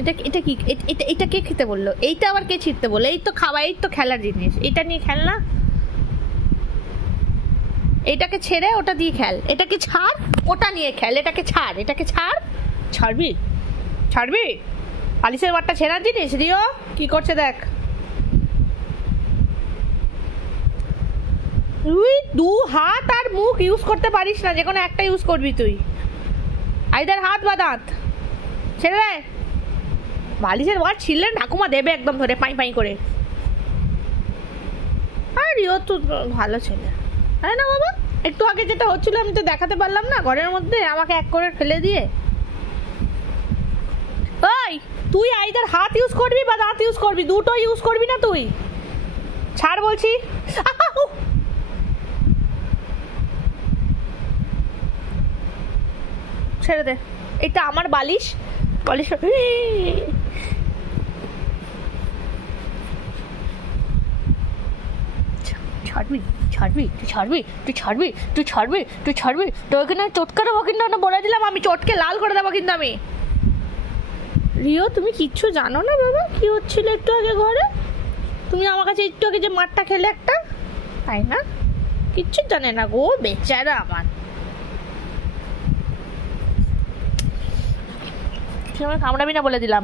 এটা এটা কি এটা এটা কে খেতে বললো? এইটা আবার কে ছিঁড়তে বললো? এই তো খাওয়া, এই তো খেলার জিনিস, এটা নিয়ে খেল না। এটাকে ছেড়ে ওটা দিয়ে খেল, এটাকে ছাড় ওটা নিয়ে খেল, এটাকে ছাড়, এটাকে ছাড়। ছাড়বি? ছাড়বি? পালিশের বারটা ছেঁড়ার জিনিস। রিও কি করছে দেখ। তুই দু হাত আর মুখ ইউজ করতে পারিস না, যে কোনো একটা ইউজ করবি তুই। আইদার হাত বা দাঁত। ছেড়ে দে। বালিশের বার ছিঁড়লে ঠাকুমা দেবে একদম ধরে পাই পাই করে। আর রিও তো ভালো ছেলে, তাই না বাবা? একটু আগে যেটা হচ্ছিল আমি তো দেখাতে পারলাম না, ঘরের মধ্যে আমাকে এক করে ফেলে দিয়ে। ওই তুই আইদার হাত ইউজ করবি বা দাঁত ইউজ করবি, দুটো ইউজ করবি না তুই। ছাড় বলছি। ছেড়ে দে, এটা আমার বালিশ। বালিশ ছাড়বি? ছাড়বি? তুই ছাড়বি? তুই ছাড়বি? তুই ছাড়বি? তুই ছাড়বি? তোকে না চটকে দেবো কিন্তু, বলে দিলাম আমি, চটকে লাল করে দেবো কিন্তু আমি। রিও তুমি কিচ্ছু জানো না বাবা, কি হচ্ছিল একটু আগে ঘরে? তুমি আমার কাছে একটু আগে যে মারটা খেলে একটা, তাই না? কিচ্ছু জানে না গো বেচারা আমার। কামড়াবি না বলে দিলাম।